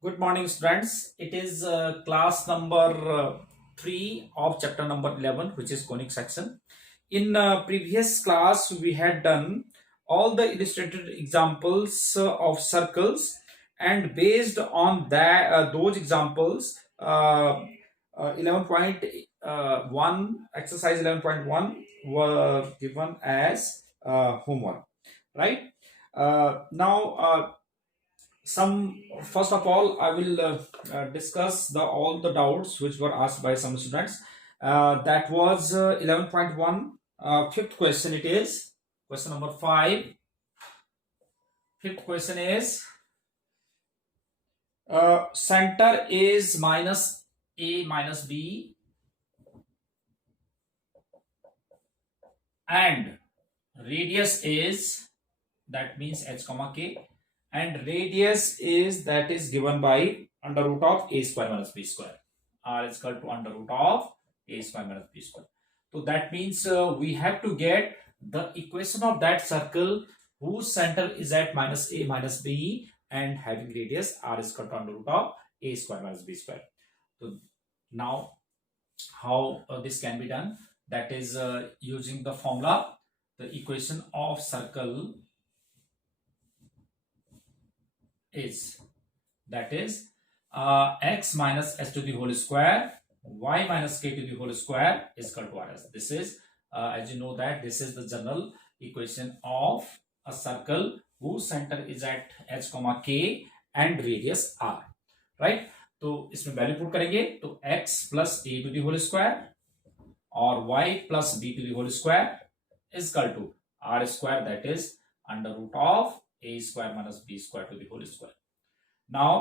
Good morning, students. It is class number 3 of chapter number 11, which is conic section. In previous class, we had done all the illustrated examples of circles, and based on that, those examples, 11.1 exercise 11.1 were given as homework, right? Now, some first of all I will discuss the all the doubts which were asked by some students. That was 11.1, fifth question. It is question number 5. Fifth question is, center is minus a minus b and radius is, that means h comma k, and radius is, that is given by under root of a square minus b square. R is equal to under root of a square minus b square. So that means we have to get the equation of that circle whose center is at minus a minus b and having radius r is equal to under root of a square minus b square. So now how this can be done? That is using the formula. The equation of circle is, that is x minus s to the whole square y minus k to the whole square is equal to rs. This is as you know that this is the general equation of a circle whose center is at h comma k and radius r, right? तो इसमें value put करेंगे तो x plus a to the whole square और y plus b to the whole square is equal to r square, that is under root of a square minus b square to the whole square. Now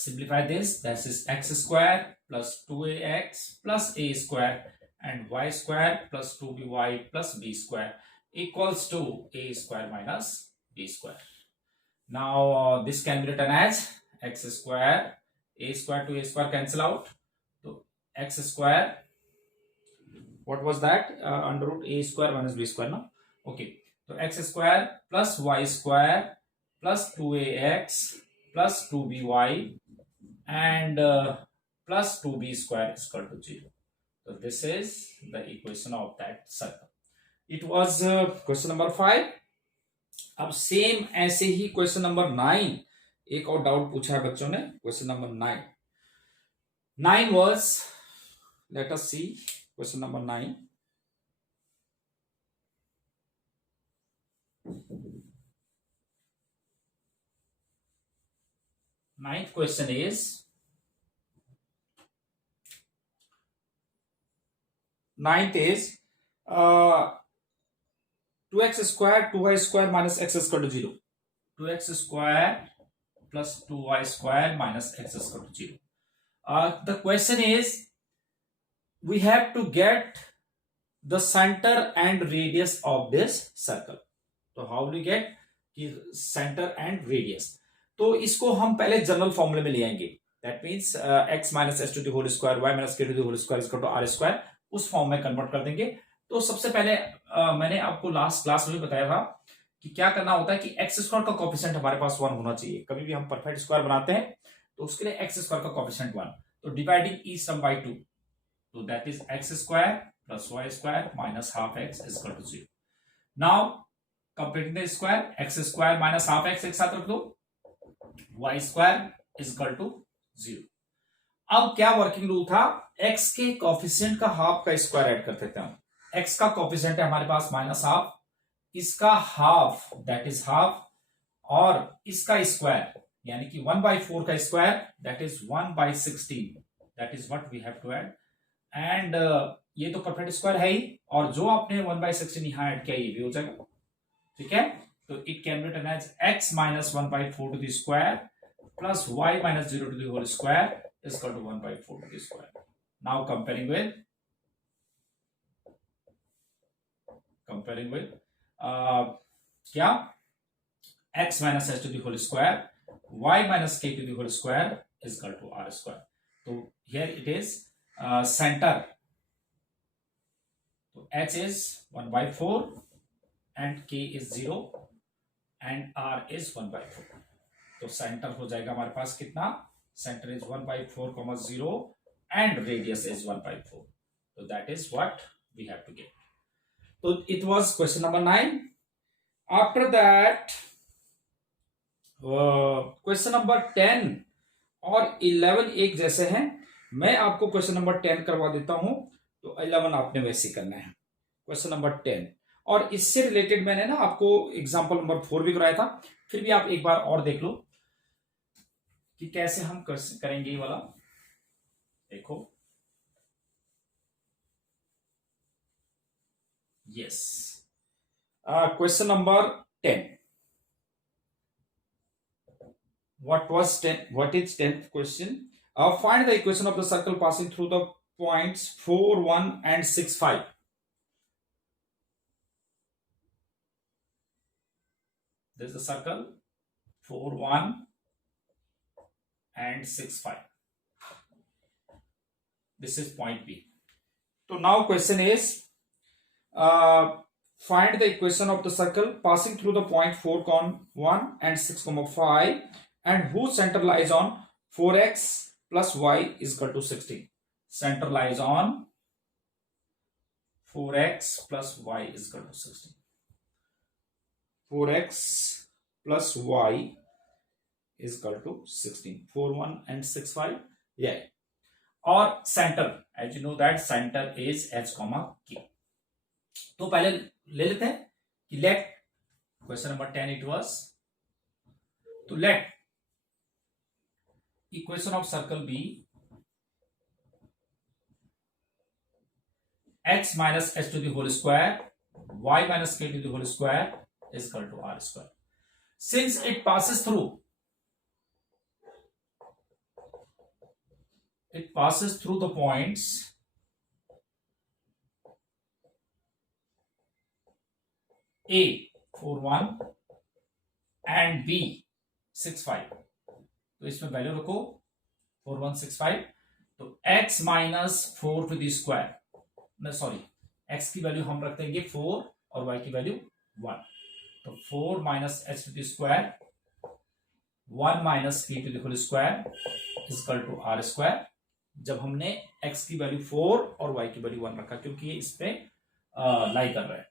simplify this. That is x square plus 2ax plus a square and y square plus 2by plus b square equals to a square minus b square. Now this can be written as x square, a square to a square cancel out. So x square, what was that? Under root a square minus b square, no? Okay. So x square plus y square plus 2ax plus 2by and plus 2b square is equal to 0. So this is the equation of that circle. It was question number 5. अब same ऐसे ही question number 9 एक और doubt पूछा है बच्चों ने. Question number 9 was, let us see question number 9. Ninth question is, ninth is 2x square 2y square minus x is equal to 0. 2x square plus 2y square minus x is equal to 0. The question is, we have to get the center and radius of this circle. So how do we get center and radius? तो इसको हम पहले general फॉर्मूले में ले आएंगे. That means x minus s to the whole square y minus k to the whole square is equal to r square, उस form में कन्वर्ट कर देंगे. तो सबसे पहले मैंने आपको लास्ट क्लास में भी बताया था कि क्या करना होता है कि एक्स स्क्वायर का कोएफिशिएंट हमारे पास 1 होना चाहिए. कभी भी हम परफेक्ट स्क्वायर बनाते हैं तो उसके लिए एक्स स्क्वायर का कोएफिशिएंट 1. तो डिवाइडिंग ईच टर्म बाय 2, तो that is x square plus y square minus half x is equal to 0. Now completing the square, x square minus half x एक साथ रख दो, y square is equal to 0. अब क्या working rule था? x के coefficient का half का स्क्वायर ऐड कर देते हैं हम. x का कोएफिशिएंट है हमारे पास माइनस हाफ, इसका हाफ दैट इज हाफ, और इसका स्क्वायर यानी कि 1/4 का square that is 1/16, that is what we have to add. And ये तो परफेक्ट स्क्वायर है ही, और जो आपने 1/16 यहां ऐड किया ये भी हो जाएगा. ठीक है, तो it can be written as x minus 1/4 to the square plus y minus 0 to the whole square is equal to 1/4 to the square. Now comparing with क्या, x minus s to the whole square y minus k to the whole square is equal to r square. So here it is center. So h is 1/4 and k is 0 and r is 1/4. तो centre हो जाएगा हमारे पास कितना, centre is 1/4, 0 and radius is 1/4. तो that is what we have to get. तो it was question number 9. After that question number 10 और 11 एक जैसे हैं. मैं आपको क्वेश्चन नंबर 10 करवा देता हूं, तो 11 आपने वैसे करना है. क्वेश्चन नंबर 10 और इससे रिलेटेड मैंने ना आपको एग्जांपल नंबर 4 भी कराया था, फिर भी आप एक बार और देख लो कि कैसे हम करेंगे ये वाला. देखो, yes, question number 10. What is 10th question? Find the equation of the circle passing through the points 4, 1 and 6, 5. This is the circle 4, 1 and 6, 5. This is point B. So now question is, find the equation of the circle passing through the point 4, 1 and 6, 5 and whose center lies on 4x plus y is equal to 16. Center lies on 4x plus y is equal to 16. 4x plus y is equal to 16. 4, 1 and 6, 5. Yeah. Or center, as you know that center is h, k. तो पहले ले लेते हैं कि let question number 10 it was. तो let equation of circle be x minus h to the whole square y minus k to the whole square is equal to r square. Since it passes through the points A 4, 1 and B 6, 5. तो इसमें value रखो 4, 1, 6, 5. तो x minus 4 to the square, sorry, x की value हम रख देंगे 4 और y की वैल्यू 1. तो 4 minus h to the square 1 minus k to the whole square is equal to r square. जब हमने x की वैल्यू 4 और y की वैल्यू 1 रखा, क्योंकि ये इस पे लाई कर रहा है.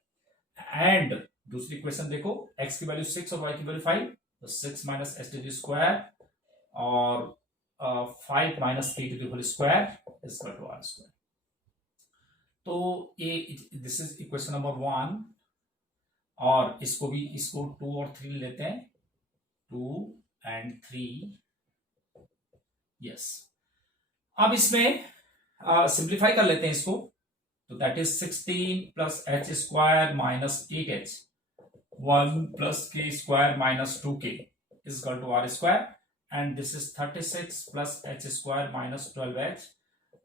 एंड दूसरी क्वेश्चन देखो, x की वैल्यू 6 और y की वैल्यू 5. तो 6 minus h to the square और 5 minus k to the whole square is equal to r square. तो ये दिस इज इक्वेशन नंबर 1. और इसको 2 और 3 लेते हैं, 2 and 3. यस. अब इसमें सिंप्लीफाई कर लेते हैं इसको. तो that is 16 plus h square minus 8h 1 plus k square minus 2k is equal to r square. And this is 36 plus h square minus 12h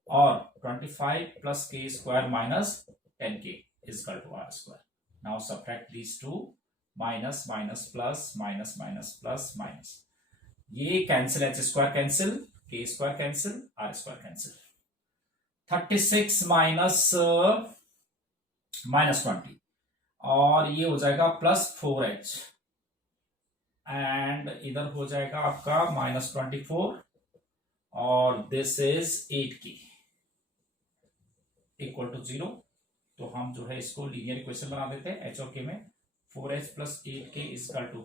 और 25 plus k square minus 10k is equal to r square. Now subtract these two, minus minus plus minus minus plus minus. ये cancel, h square cancel, k square cancel, r square cancel. 36 minus minus 20 और ये हो जाएगा plus 4h and इधर हो जाएगा आपका minus 24 और this is 8k equal to 0. तो हम जो है इसको लीनियर इक्वेशन बना देते हैं. h और k में 4h plus 8k is equal to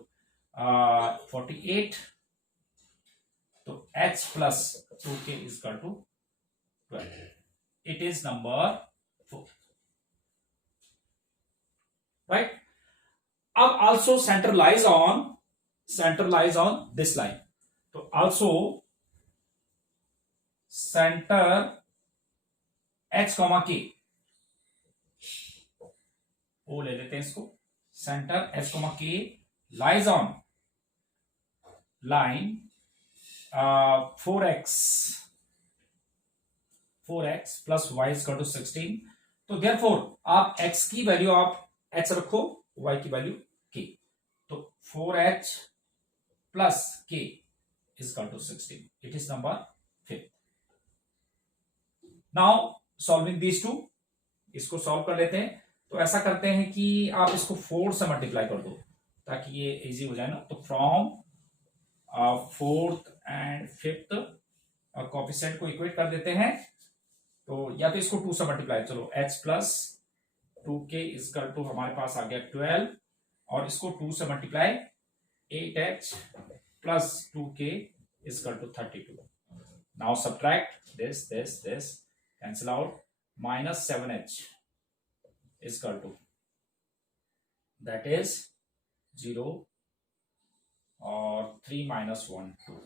48. तो h plus 2k is equal to 12. It is number 4. Right? अब also center lies on this line. तो also center h, k वो ले लेते हैं इसको. Centre h, k lies on line 4x plus y is equal to 16. तो therefore आप x की वैल्यू आप h रखो, y की वैल्यू k. तो 4h plus k is equal to 16. It is number 5. Now solving these two, इसको solve कर लेते हैं. तो ऐसा करते हैं कि आप इसको 4 से मल्टीप्लाई कर दो ताकि ये इजी हो जाए ना. तो from fourth and fifth coefficient को इक्वेट कर देते हैं। तो या तो इसको 2 से मल्टीप्लाई, चलो h plus 2k is equal to हमारे पास आ गया 12, और इसको 2 से multiply 8h plus 2k is equal to 32। Now subtract this cancel out, minus 7h is equal to that is 0 और 3 माइनस 1 2।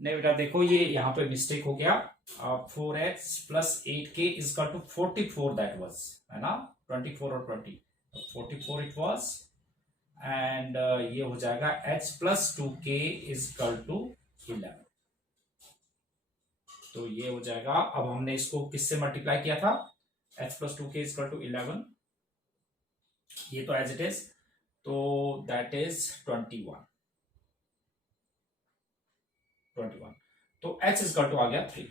नहीं बेटा देखो, ये यहाँ पे मिस्टेक हो गया। 4x plus 8k is equal to 44 that was, है ना, 24 और 20, 44 इट वाज, एंड ये हो जाएगा h plus 2k is equal to 11। तो ये हो जाएगा, अब हमने इसको किससे मल्टीप्लाई किया था, h plus 2k is equal to 11, ये तो एज इट इज, तो दैट इज 21। तो h इजकल टू आ गया 3,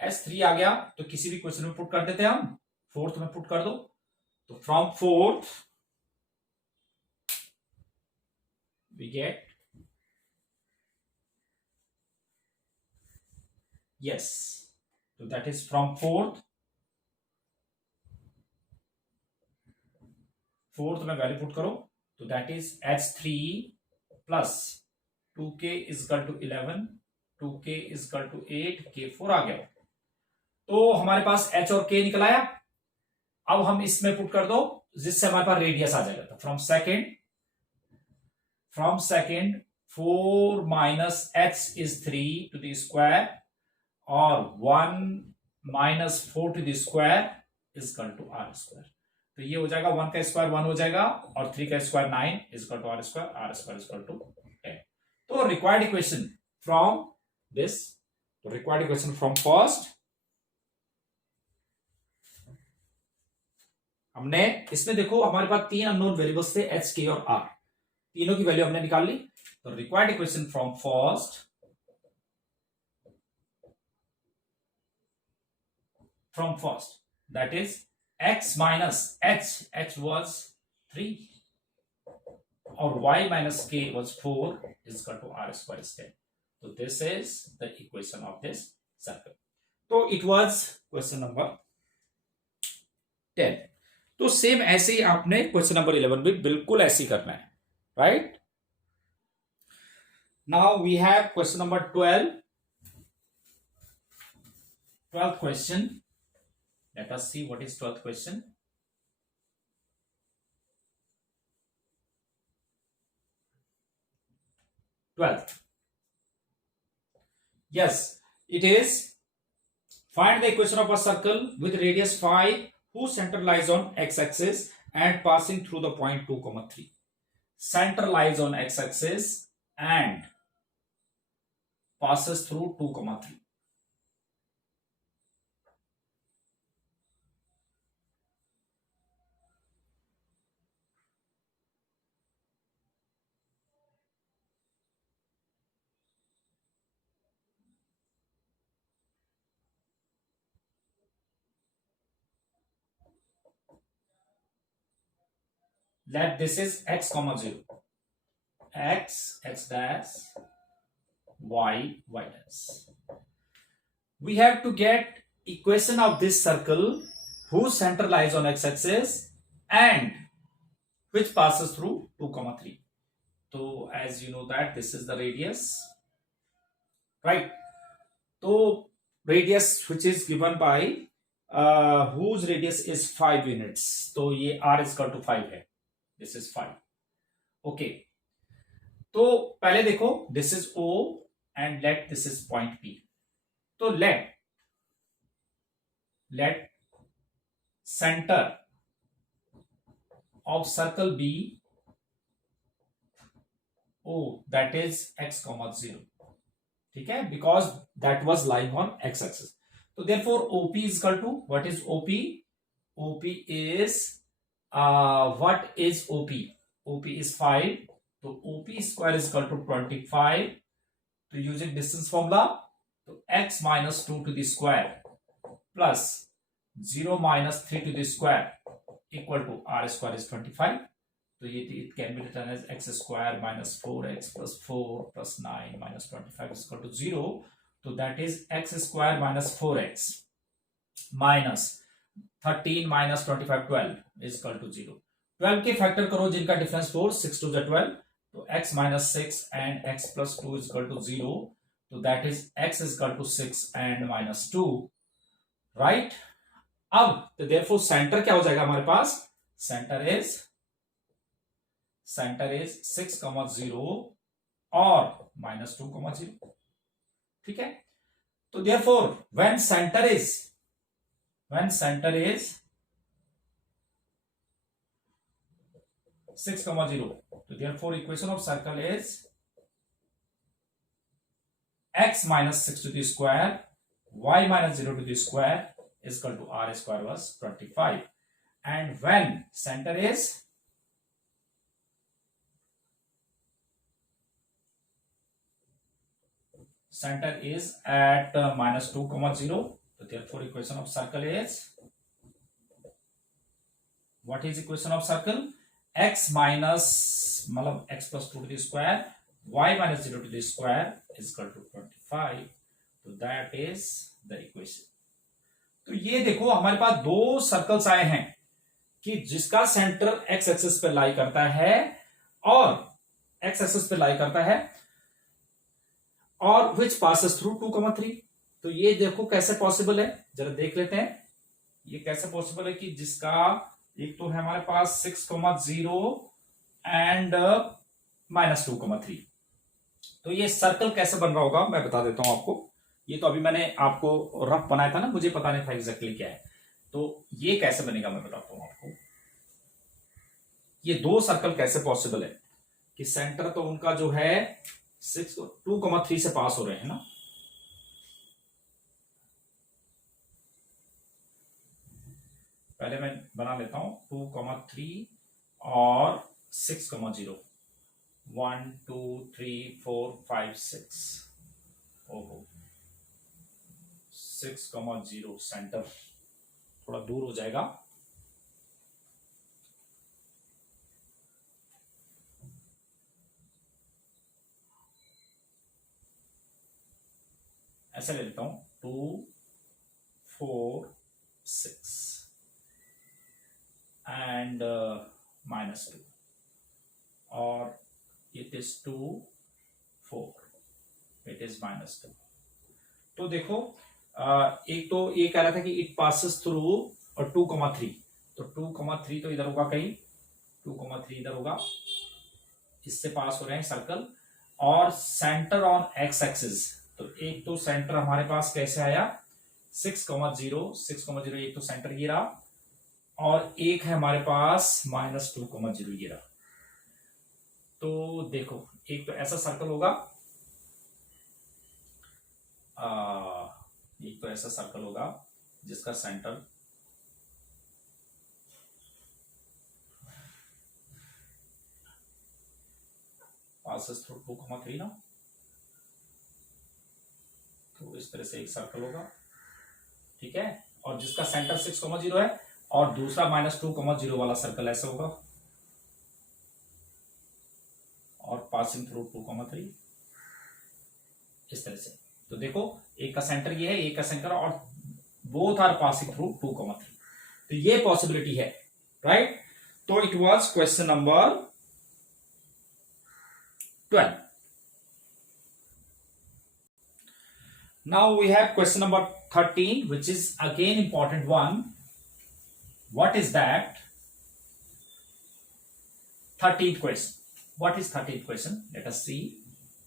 h3 आ गया, तो किसी भी क्वेश्चन में पुट कर देते हैं हम, फोर्थ में पुट कर दो, तो from fourth we get yes, so that is from fourth में वैल्यू पुट करो, तो that is h3 plus 2k is equal to 11, 2k is equal to 8, k4 आ गया। तो हमारे पास h और k निकल आया। अब हम इसमें पुट कर दो जिससे हमारे पास रेडियस आ जाएगा, तो from second 4 minus h is 3 to the square और 1 minus 4 to the square is equal to r square. तो ये हो जाएगा 1 का स्क्वायर 1 हो जाएगा और 3 का square 9 is equal to r square is equal to 10। तो रिक्वायर्ड इक्वेशन फ्रॉम दिस, तो रिक्वायर्ड इक्वेशन फ्रॉम फर्स्ट, हमने इसमें देखो हमारे पास 3 अननोन वेरिएबल्स थे h, k और r, तीनों की वैल्यू हमने निकाल ली। तो required equation from first that is x minus h was 3 और y minus k was 4 is equal to r square is 10. So this is the equation of this circle. तो it was question number 10. तो same ऐसे ही आपने question number 11 भी बिल्कुल ऐसे ही करना है, right. Now we have question number 12th question. Let us see what is 12th question. Yes, it is. Find the equation of a circle with radius 5 whose center lies on x-axis and passing through the point 2, 3. Center lies on x-axis and passes through 2, 3. Let this is x, 0, x dash, y dash. We have to get equation of this circle whose center lies on x-axis and which passes through 2, 3. So as you know that this is the radius, right? So radius which is given by whose radius is 5 units. तो ये r is equal to 5 है, this is 5. Okay. तो पहले देखो this is O and let this is point P. तो let center of circle be O, that is x, 0. ठीक है, because that was lying on x-axis. So therefore OP is equal to, what is OP? OP is what is OP? OP is 5. So OP square is equal to 25. So using distance formula, so x minus 2 to the square plus 0 minus 3 to the square equal to r square is 25. So it can be written as x square minus 4x plus 4 plus 9 minus 25 is equal to 0. So that is x square minus 4x minus 13 minus 25 12 is equal to 0. 12 के factor करो जिनका difference 4, 6 to the 12, तो x minus 6 and x plus 2 is equal to 0. So that is x is equal to 6 and minus 2, right? अब तो therefore centre क्या हो जाएगा हमारे पास? सेंटर इज 6, 0 और minus 2, 0. ठीक है, तो therefore when center is 6, 0, so therefore equation of circle is x minus 6 to the square y minus 0 to the square is equal to r square was 25. And when center is at minus 2, 0, so therefore equation of circle is, what is equation of circle? X minus मतलब x plus 2 to the square y minus 0 to the square is equal to 25. तो that is the equation. तो ये देखो हमारे पास दो circles आए हैं कि जिसका सेंटर x एक्सिस पे लाई करता है और x एक्सिस पे लाई करता है और which passes through 2, 3. तो ये देखो कैसे पॉसिबल है, जरा देख लेते हैं ये कैसे पॉसिबल है कि जिसका एक तो है हमारे पास 6, 0 एंड minus 2, 3. तो ये सर्कल कैसे बन रहा होगा मैं बता देता हूं आपको. ये तो अभी मैंने आपको रफ बनाया था ना, मुझे पता नहीं था एग्जैक्टली क्या है. तो ये कैसे बनेगा मैं बताता हूं आपको. ये दो सर्कल कैसे पॉसिबल है कि सेंटर तो उनका जो है 6, 2, 3 से पास हो रहे हैं ना. पहले मैं बना लेता हूं 2, 3 और 6, 0. 1, 2, 3, 4, 5, 6. ओहो 6, 0 सेंटर थोड़ा दूर हो जाएगा. ऐसे ले लेता हूं 2, 4, 6 and minus 2 और it is 2, 4, it is minus 2. तो देखो एक तो ये कह रहा था कि इट पासेस थ्रू और 2, 3. तो 2, 3 तो इधर होगा कहीं, 2, 3 इधर होगा, इससे पास हो रहे हैं सर्कल. और सेंटर ऑन एक्स एक्सिस, तो एक तो सेंटर हमारे पास कैसे आया 6, 0, 6, 0, एक तो सेंटर ये रहा और एक है हमारे पास minus 2, 0 ये रहा. तो देखो एक तो ऐसा सर्कल होगा, एक तो ऐसा सर्कल होगा जिसका सेंटर पासेस थ्रू 2, 3 ना. तो इस तरह से एक सर्कल होगा, ठीक है, और जिसका सेंटर 6, 0 है और दूसरा minus 2, 0 वाला सर्कल ऐसा होगा और पासिंग थ्रू 2, 3 इस तरह से. तो देखो एक का सेंटर ये है, एक का सेंटर, और बोथ आर पासिंग थ्रू 2, 3. तो ये पॉसिबिलिटी है, राइट. तो it was question number 12. Now we have question number 13, which is again important one. What is that? 13th question. What is 13th question? Let us see.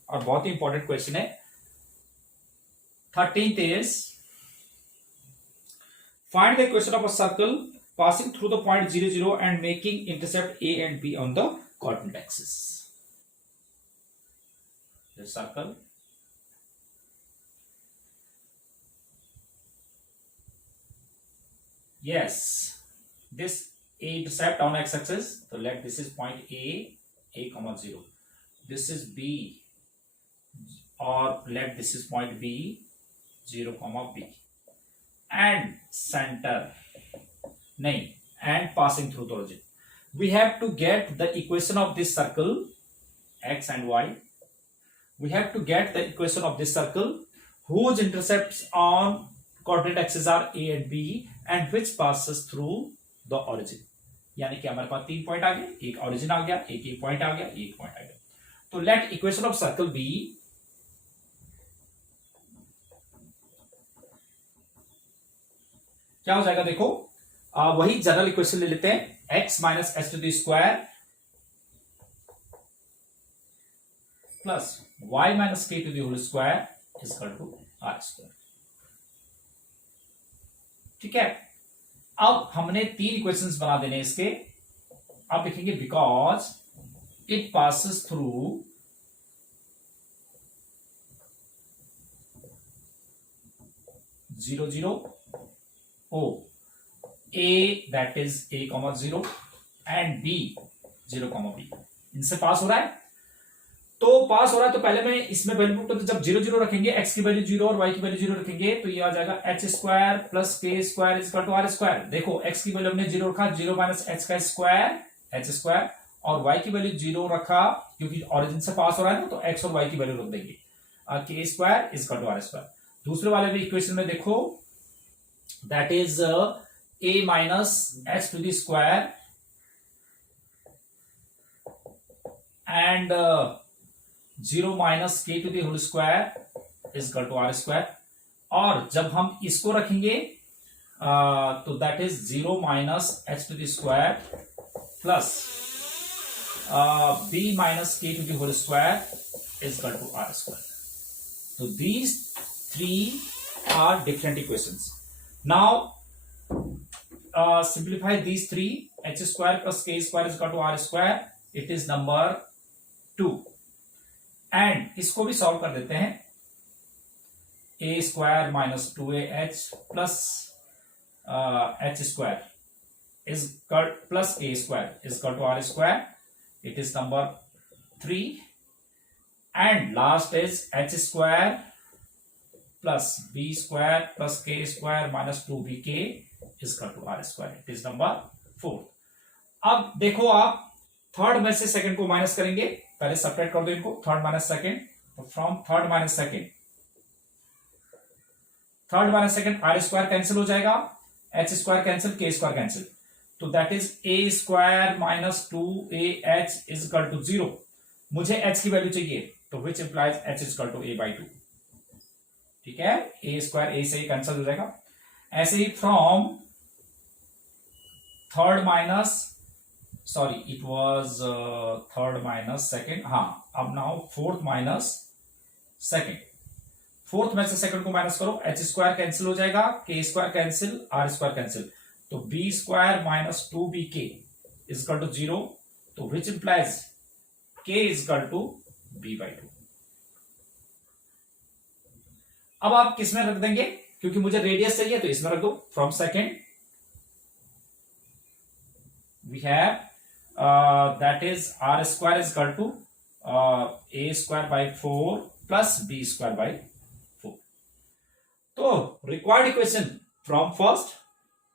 और बहुत ही important question है. 13th is find the equation of a circle passing through the point 0, 0 and making intercept A and B on the coordinate axis. The circle yes, this A intercept on x-axis. So let this is point A, 0. This is B, or let this is point B, 0, B. and center, नहीं, and passing through the origin. We have to get the equation of this circle x and y. We have to get the equation of this circle whose intercepts on coordinate axes are a and b and which passes through the origin. यानी कि हमारे पास 3 point आ गए, एक origin आ गया, एक point आ गया, एक पॉइंट आ गया. तो let equation of circle be क्या हो जाएगा, देखो वही जनरल इक्वेशन ले लेते हैं, x minus h to the square plus y minus k to the whole square is equal to r square. ठीक है, अब हमने 3 इक्वेशंस बना देने इसके. अब लिखेंगे because it passes through zero zero O a that is a comma 0 and b 0 comma b, इनसे पास हो रहा है. तो पास हो रहा है तो पहले मैं इसमें वैल्यू पुट करता, जब 0 0 रखेंगे, x की वैल्यू 0 और y की वैल्यू 0 रखेंगे तो ये आ जाएगा h square plus k square is equal to r square. देखो x की वैल्यू हमने 0 रखा, 0 माइनस h का स्क्वायर h स्क्वायर, और y की वैल्यू 0 रखा क्योंकि ऑरिजिन से पास हो रहा है ना, तो x और y की वैल्यू रख देंगे, k square is equal to r square. दूसरे वाले भी इक्वेशन में देखो, that is a minus h to the square and 0 minus k to the whole square is equal to r square. और जब हम इसको रखेंगे तो that is 0 minus h to the square plus b minus k to the whole square is equal to r square. So these 3 are different equations. Now simplify these 3, h square plus k square is equal to r square, it is number 2. and इसको भी solve कर देते हैं, a square minus 2ah plus h square is plus a square is equal to r square, it is number 3. and last is h square plus b square plus k square minus 2bk is equal to r square, it is number 4. अब देखो आप third में से second को minus करेंगे, पहले separate कर दो इनको, थर्ड माइनस सेकंड, तो from third minus second r square cancel हो जाएगा, h square cancel, k square cancel, तो that is a square minus 2ah is equal to 0. मुझे h की वैल्यू चाहिए, तो which implies h is equal to a/2. ठीक है, ए स्क्वायर ए से ही कैंसिल हो जाएगा. ऐसे ही from third minus, sorry it was third minus second, हाँ अब now fourth minus second, fourth में से सेकंड को माइनस करो, एच स्क्वायर कैंसिल हो जाएगा, k square cancel, r square cancel, तो b square minus 2bk is equal to 0, तो which implies k is equal to b/2. अब आप किसमें रख देंगे, क्योंकि मुझे रेडियस चाहिए तो इसमें रख दो. From second we have that is r square is equal to a square by 4 plus b square by 4. तो रिक्वायर्ड इक्वेशन फ्रॉम फर्स्ट,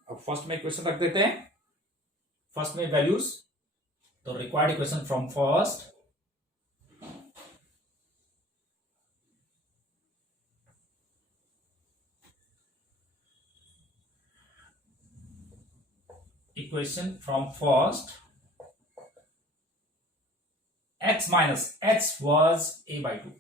अब फर्स्ट में इक्वेशन रख देते हैं, फर्स्ट में वैल्यूज, तो required equation from first equation from first, x minus h was a/2,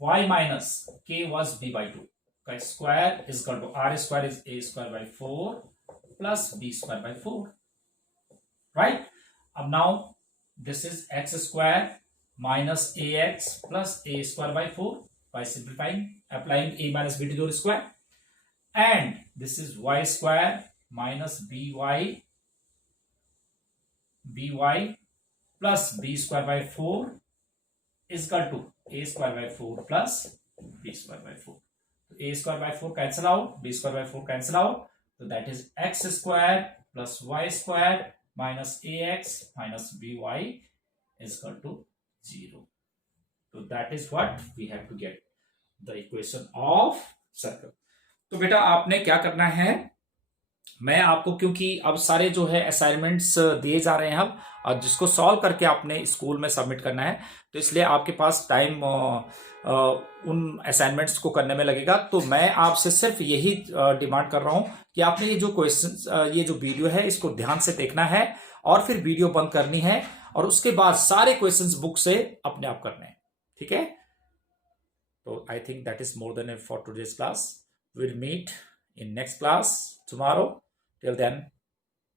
y minus k was b/2 का square is equal to r square is a square by 4 plus b square by 4, right? अब now this is x square minus ax plus a square by 4 by simplifying, applying a minus b to the whole square, and this is y square minus by plus b square by 4 is equal to a square by 4 plus b square by 4. So a square by 4 cancel out, b square by 4 cancel out, so that is x square plus y square minus ax minus by is equal to 0. So that is what we have to get, the equation of circle. तो बेटा आपने क्या करना है, मैं आपको, क्योंकि अब सारे जो है असाइनमेंट्स दिए जा रहे हैं अब, और जिसको सॉल्व करके आपने स्कूल में सबमिट करना है, तो इसलिए आपके पास टाइम उन असाइनमेंट्स को करने में लगेगा। तो मैं आपसे सिर्फ यही डिमांड कर रहा हूं कि आपने ये जो क्वेश्चन, ये जो वीडियो है, इसको ध्यान से देखना है और फिर वीडियो बंद करनी है, और उसके बाद सारे क्वेश्चंस बुक से अपने आप करने हैं, ठीक है। तो I think that is more than enough for today's class. Will meet in next class tomorrow. Till then,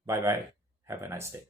bye bye. Have a nice day.